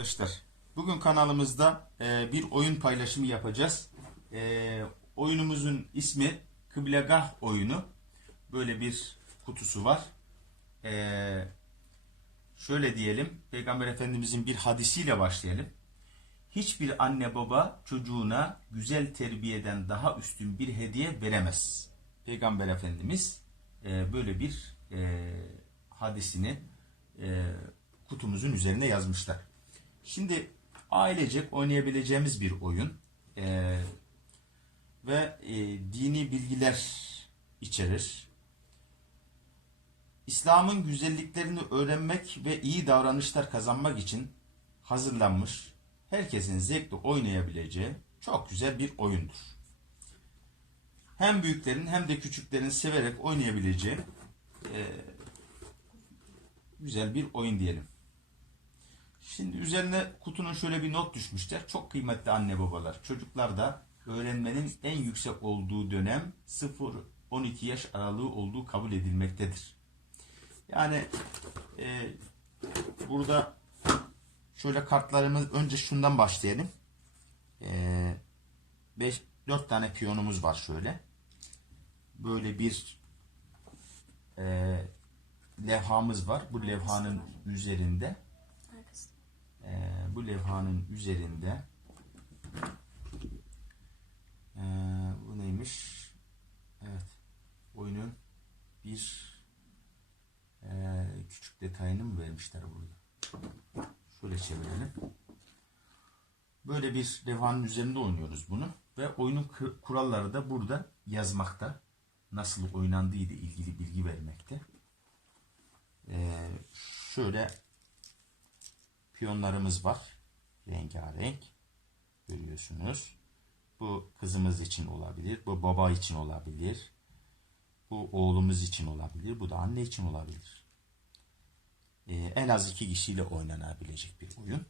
arkadaşlar. Bugün kanalımızda e, bir oyun paylaşımı yapacağız. E, oyunumuzun ismi Kıblegah oyunu. Böyle bir kutusu var. E, şöyle diyelim. Peygamber Efendimizin bir hadisiyle başlayalım. Hiçbir anne baba çocuğuna güzel terbiyeden daha üstün bir hediye veremez. Peygamber Efendimiz e, böyle bir e, hadisini e, kutumuzun üzerine yazmışlar. Şimdi ailecek oynayabileceğimiz bir oyun E, ve e, dini bilgiler içerir. İslam'ın güzelliklerini öğrenmek ve iyi davranışlar kazanmak için hazırlanmış, herkesin zevkle oynayabileceği çok güzel bir oyundur. Hem büyüklerin hem de küçüklerin severek oynayabileceği e, güzel bir oyun diyelim. Şimdi üzerine kutunun şöyle bir not düşmüşler. Çok kıymetli anne babalar. Çocuklar da öğrenmenin en yüksek olduğu dönem 0-12 yaş aralığı olduğu kabul edilmektedir. Yani e, burada şöyle kartlarımız önce şundan başlayalım. E, 5 4 tane piyonumuz var şöyle. Böyle bir e, levhamız var. Bu levhanın üzerinde. E, bu levhanın üzerinde e, bu neymiş? Evet. Oyunun bir e, küçük detayını mı vermişler burada? Şöyle çevirelim. Böyle bir levhanın üzerinde oynuyoruz bunu ve oyunun kuralları da burada yazmakta. Nasıl oynandığı ile ilgili bilgi vermekte. E, şöyle piyonlarımız var. Rengarenk. Görüyorsunuz. Bu kızımız için olabilir. Bu baba için olabilir. Bu oğlumuz için olabilir. Bu da anne için olabilir. Ee, en az iki kişiyle oynanabilecek bir oyun.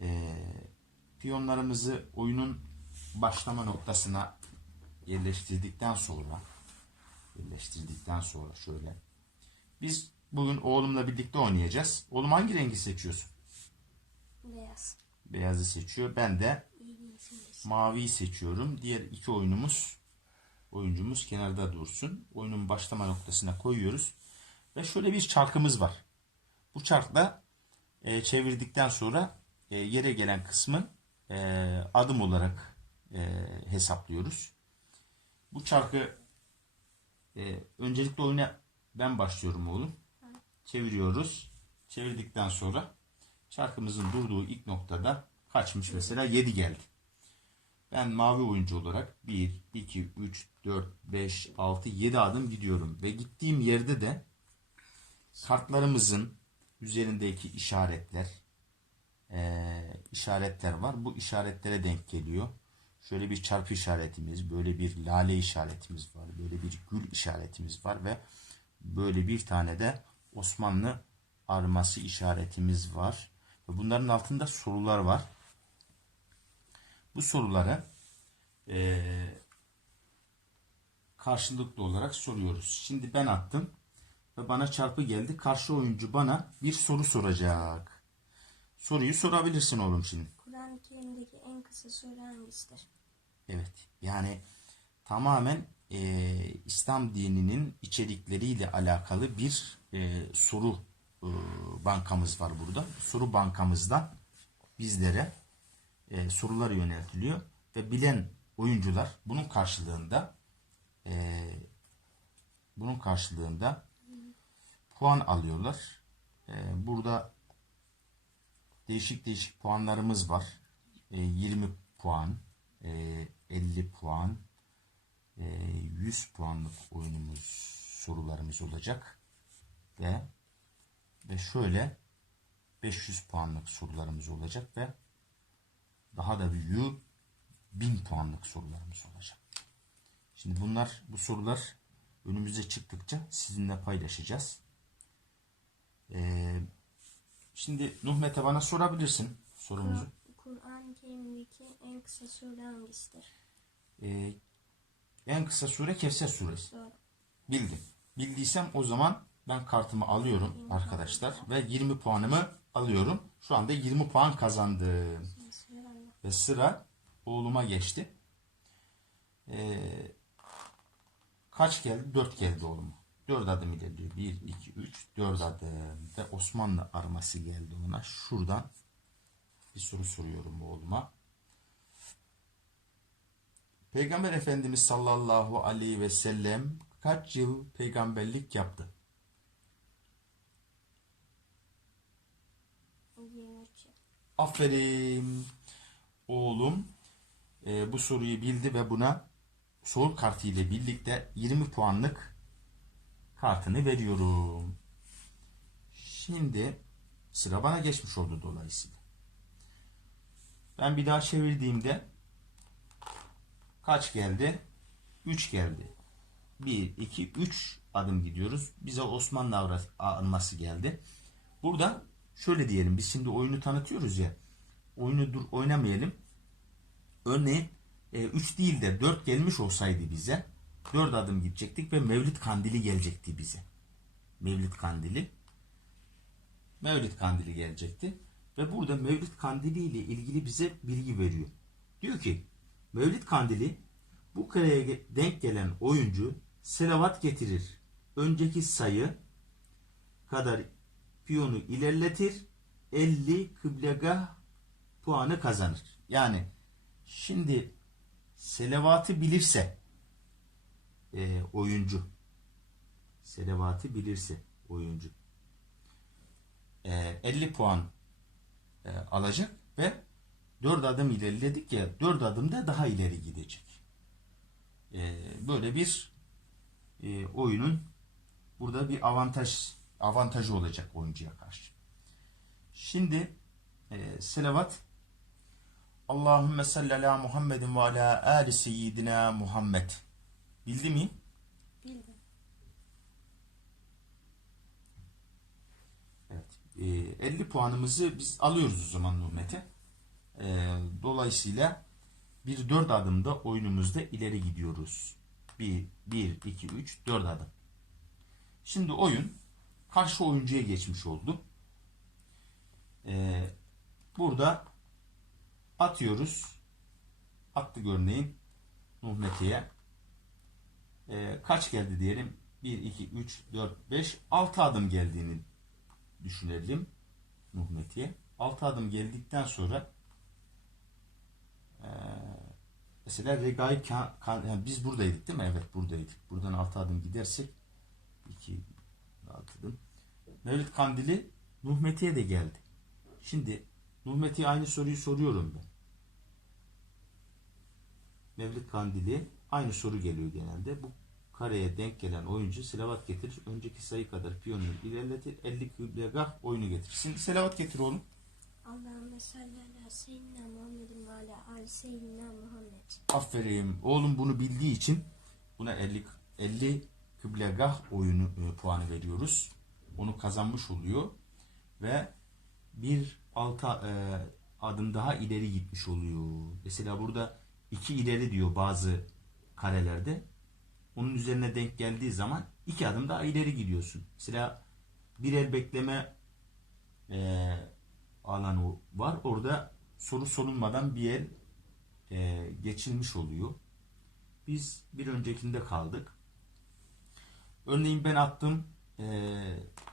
Ee, piyonlarımızı oyunun başlama noktasına yerleştirdikten sonra yerleştirdikten sonra şöyle biz bugün oğlumla birlikte oynayacağız. Oğlum hangi rengi seçiyorsun? Beyaz. Beyazı seçiyor. Ben de maviyi seçiyorum. Diğer iki oyunumuz oyuncumuz kenarda dursun. Oyunun başlama noktasına koyuyoruz. Ve şöyle bir çarkımız var. Bu çarkla e, çevirdikten sonra e, yere gelen kısmın e, adım olarak e, hesaplıyoruz. Bu çarkı e, öncelikle oyuna ben başlıyorum oğlum. Çeviriyoruz. Çevirdikten sonra çarkımızın durduğu ilk noktada kaçmış mesela 7 geldi. Ben mavi oyuncu olarak 1, 2, 3, 4, 5, 6, 7 adım gidiyorum. Ve gittiğim yerde de kartlarımızın üzerindeki işaretler eee, işaretler var. Bu işaretlere denk geliyor. Şöyle bir çarpı işaretimiz, böyle bir lale işaretimiz var, böyle bir gül işaretimiz var ve böyle bir tane de Osmanlı arması işaretimiz var. Ve bunların altında sorular var. Bu soruları eee, karşılıklı olarak soruyoruz. Şimdi ben attım ve bana çarpı geldi. Karşı oyuncu bana bir soru soracak. Soruyu sorabilirsin oğlum şimdi. Kur'an-ı Kerim'deki en kısa sure hangisidir? Evet. Yani tamamen eee, İslam dininin içerikleriyle alakalı bir eee, soru eee, bankamız var burada. Soru bankamızdan bizlere eee, sorular yöneltiliyor ve bilen oyuncular bunun karşılığında eee, bunun karşılığında puan alıyorlar. Eee, burada değişik değişik puanlarımız var. Eee, 20 puan, eee, 50 puan, 100 puanlık oyunumuz, sorularımız olacak. Ve ve şöyle 500 puanlık sorularımız olacak ve daha da büyüğü 1000 puanlık sorularımız olacak. Şimdi bunlar bu sorular önümüze çıktıkça sizinle paylaşacağız. Eee, şimdi Nuh Mete bana sorabilirsin sorumuzu. Kur'an-ı Kerim'deki en kısa sure hangisidir? Eee, en kısa sure Kevser suresi. Bildim. Bildiysem o zaman ben kartımı alıyorum arkadaşlar ve 20 puanımı alıyorum. Şu anda 20 puan kazandım. Ve sıra oğluma geçti. Ee, kaç geldi? 4 geldi oğluma. 4 adım ilerliyor. 1, 2, 3, 4 adım. Ve Osmanlı arması geldi ona. Şuradan bir soru soruyorum oğluma. Peygamber Efendimiz sallallahu aleyhi ve sellem kaç yıl peygamberlik yaptı? 23 yıl. Aferin. Oğlum e, bu soruyu bildi ve buna soru kartı ile birlikte 20 puanlık kartını veriyorum. Şimdi sıra bana geçmiş oldu dolayısıyla. Ben bir daha çevirdiğimde kaç geldi? 3 geldi. 1, 2, 3 adım gidiyoruz. Bize Osmanlı anması geldi. Burada şöyle diyelim. Biz şimdi oyunu tanıtıyoruz ya. Oyunu dur oynamayalım. Örneğin 3 değil de 4 gelmiş olsaydı bize 4 adım gidecektik ve Mevlid Kandili gelecekti bize. Mevlid Kandili. Mevlid Kandili gelecekti. Ve burada Mevlid Kandili ile ilgili bize bilgi veriyor. Diyor ki Mevlid Kandili bu kareye denk gelen oyuncu selavat getirir. Önceki sayı kadar piyonu ilerletir. 50 kıblegah puanı kazanır. Yani şimdi selavatı bilirse e, oyuncu selavatı bilirse oyuncu e, 50 puan e, alacak ve 4 adım ilerledik ya 4 adımda daha ileri gidecek. E, böyle bir e, oyunun burada bir avantaj avantajı olacak oyuncuya karşı. Şimdi e, selavat Allahümme salli ala Muhammedin ve ala ali seyyidina Muhammed. Bildi miyim? Bildim. Evet. E, 50 puanımızı biz alıyoruz o zaman Nuhmet'e. E, dolayısıyla bir 4 adımda oyunumuzda ileri gidiyoruz. 1, 1, 2, 3, 4 adım. Şimdi oyun karşı oyuncuya geçmiş oldu. E, burada atıyoruz. Attık örneğin Nuhmet'e. E, kaç geldi diyelim? 1, 2, 3, 4, 5, 6 adım geldiğini düşünelim Nuhmeti'ye. 6 adım geldikten sonra eee, mesela Regaib kan, yani biz buradaydık değil mi? Evet buradaydık. Buradan 6 adım gidersek 2 6 adım. Mevlid Kandili Nuhmeti'ye de geldi. Şimdi Nuhmeti'ye aynı soruyu soruyorum ben. Mevlid Kandili aynı soru geliyor genelde. Bu kareye denk gelen oyuncu selavat getirir. Önceki sayı kadar piyonunu ilerletir. 50 kıblegah oyunu getirir. Şimdi selavat getir oğlum. Allahümme salli ala seyyidina Muhammedin ve ala ali seyyidina Muhammed. Aferin. Oğlum bunu bildiği için buna 50 50 kıblegah oyunu e, puanı veriyoruz. Onu kazanmış oluyor ve bir altı e, adım daha ileri gitmiş oluyor. Mesela burada iki ileri diyor bazı karelerde. Onun üzerine denk geldiği zaman iki adım daha ileri gidiyorsun. Mesela bir el bekleme e, alanı var. Orada soru sorulmadan bir el e, geçilmiş oluyor. Biz bir öncekinde kaldık. Örneğin ben attım e,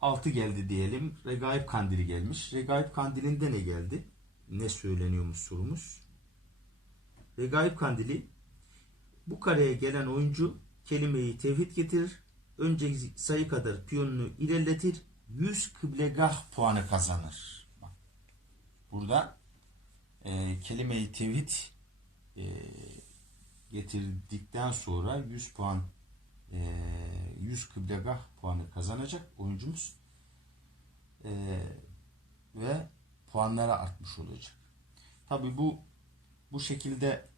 6 geldi diyelim. Regaib kandili gelmiş. Regaib kandilinde ne geldi? Ne söyleniyormuş sorumuz? Regaib kandili bu kareye gelen oyuncu kelimeyi tevhid getirir. Önceki sayı kadar piyonunu ilerletir. 100 kıblegah puanı kazanır. Burada e, kelime-i tevhid e, getirdikten sonra 100 puan e, 100 kıblegah puanı kazanacak oyuncumuz E, ve puanları artmış olacak. Tabi bu bu şekilde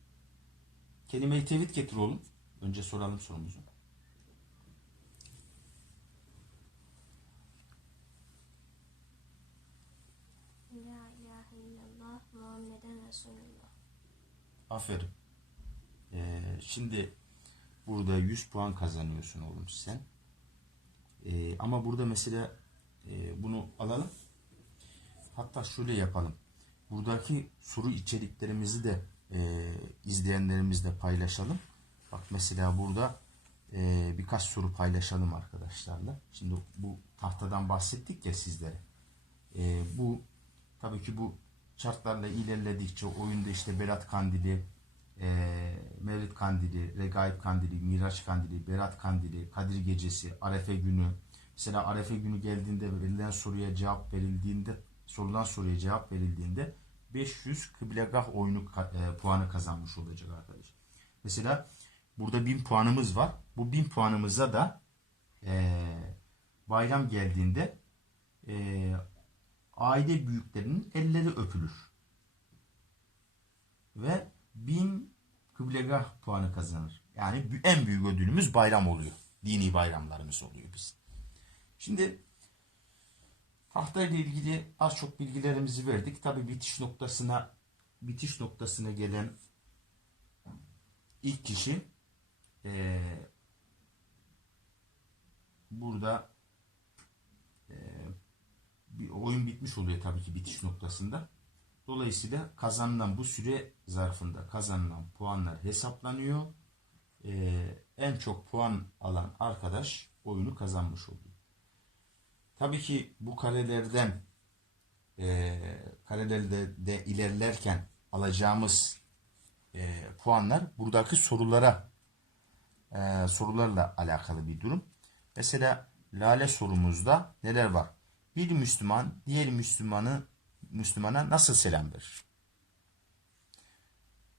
kelime-i tevhid getir oğlum. Önce soralım sorumuzu. Resulullah. Aferin. Ee, şimdi burada 100 puan kazanıyorsun oğlum sen. Ee, ama burada mesela e, bunu alalım. Hatta şöyle yapalım. Buradaki soru içeriklerimizi de e, izleyenlerimizle paylaşalım. Bak mesela burada e, birkaç soru paylaşalım arkadaşlarla. Şimdi bu tahtadan bahsettik ya sizlere. E, bu tabii ki bu şartlarla ilerledikçe oyunda işte Berat Kandili, e, Mevlid Kandili, Regaib Kandili, Miraç Kandili, Berat Kandili, Kadir Gecesi, Arefe Günü. Mesela Arefe Günü geldiğinde verilen soruya cevap verildiğinde sorulan soruya cevap verildiğinde 500 kıblegah oyunu e, puanı kazanmış olacak arkadaş. Mesela burada 1000 puanımız var. Bu 1000 puanımıza da e, bayram geldiğinde e, aile büyüklerinin elleri öpülür. Ve 1000 kıblegah puanı kazanır. Yani en büyük ödülümüz bayram oluyor. Dini bayramlarımız oluyor biz. Şimdi tahta ile ilgili az çok bilgilerimizi verdik. Tabi bitiş noktasına bitiş noktasına gelen ilk kişi eee, burada oyun bitmiş oluyor tabii ki bitiş noktasında. Dolayısıyla kazanılan bu süre zarfında kazanılan puanlar hesaplanıyor. Eee, en çok puan alan arkadaş oyunu kazanmış oluyor. Tabii ki bu karelerden eee karelerde de ilerlerken alacağımız eee, puanlar buradaki sorulara eee, sorularla alakalı bir durum. Mesela lale sorumuzda neler var? Bir Müslüman diğer Müslümanı Müslümana nasıl selam verir?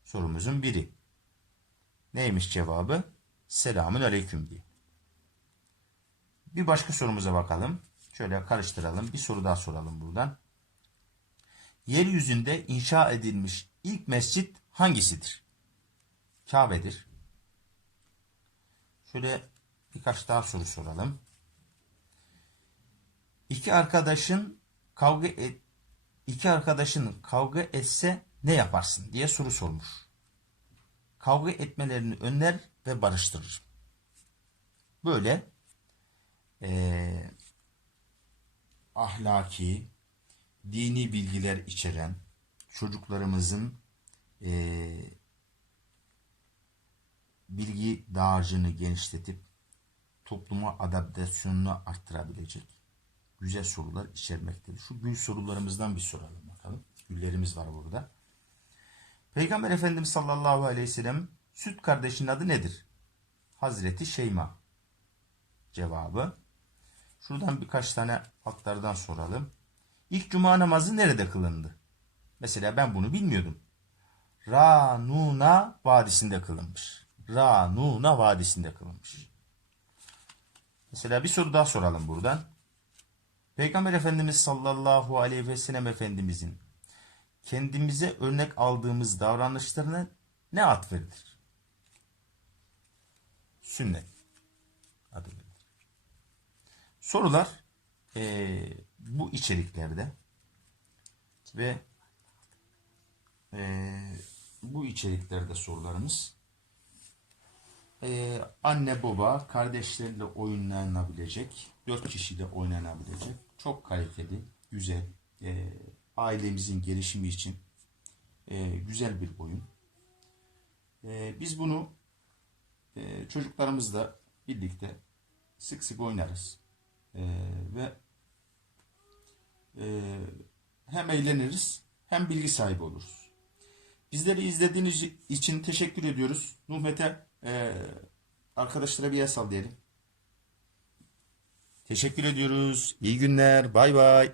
Sorumuzun biri. Neymiş cevabı? Selamün aleyküm diye. Bir başka sorumuza bakalım. Şöyle karıştıralım. Bir soru daha soralım buradan. Yeryüzünde inşa edilmiş ilk mescit hangisidir? Kabe'dir. Şöyle birkaç daha soru soralım. İki arkadaşın kavga et, iki arkadaşın kavga etse ne yaparsın diye soru sormuş. Kavga etmelerini önler ve barıştırır. Böyle eee, ahlaki, dini bilgiler içeren çocuklarımızın eee, bilgi dağarcığını genişletip topluma adaptasyonunu arttırabilecek güzel sorular içermektedir. Şu gül sorularımızdan bir soralım bakalım. Güllerimiz var burada. Peygamber Efendimiz sallallahu aleyhi ve sellem süt kardeşinin adı nedir? Hazreti Şeyma. Cevabı. Şuradan birkaç tane altlardan soralım. İlk cuma namazı nerede kılındı? Mesela ben bunu bilmiyordum. Ranuna Vadisi'nde kılınmış. Ranuna Vadisi'nde kılınmış. Mesela bir soru daha soralım buradan. Peygamber Efendimiz sallallahu aleyhi ve sellem Efendimizin kendimize örnek aldığımız davranışlarına ne ad verilir? Sünnet adı verilir. Sorular eee, bu içeriklerde ve eee, bu içeriklerde sorularımız eee, anne baba kardeşlerle oynanabilecek dört kişiyle oynanabilecek çok kaliteli güzel eee, ailemizin gelişimi için eee, güzel bir oyun. Eee, biz bunu eee, çocuklarımızla birlikte sık sık oynarız. Eee, ve eee, hem eğleniriz hem bilgi sahibi oluruz. Bizleri izlediğiniz için teşekkür ediyoruz. Nuh Mete eee, arkadaşlara bir el sal diyelim. Teşekkür ediyoruz. İyi günler. Bay bay.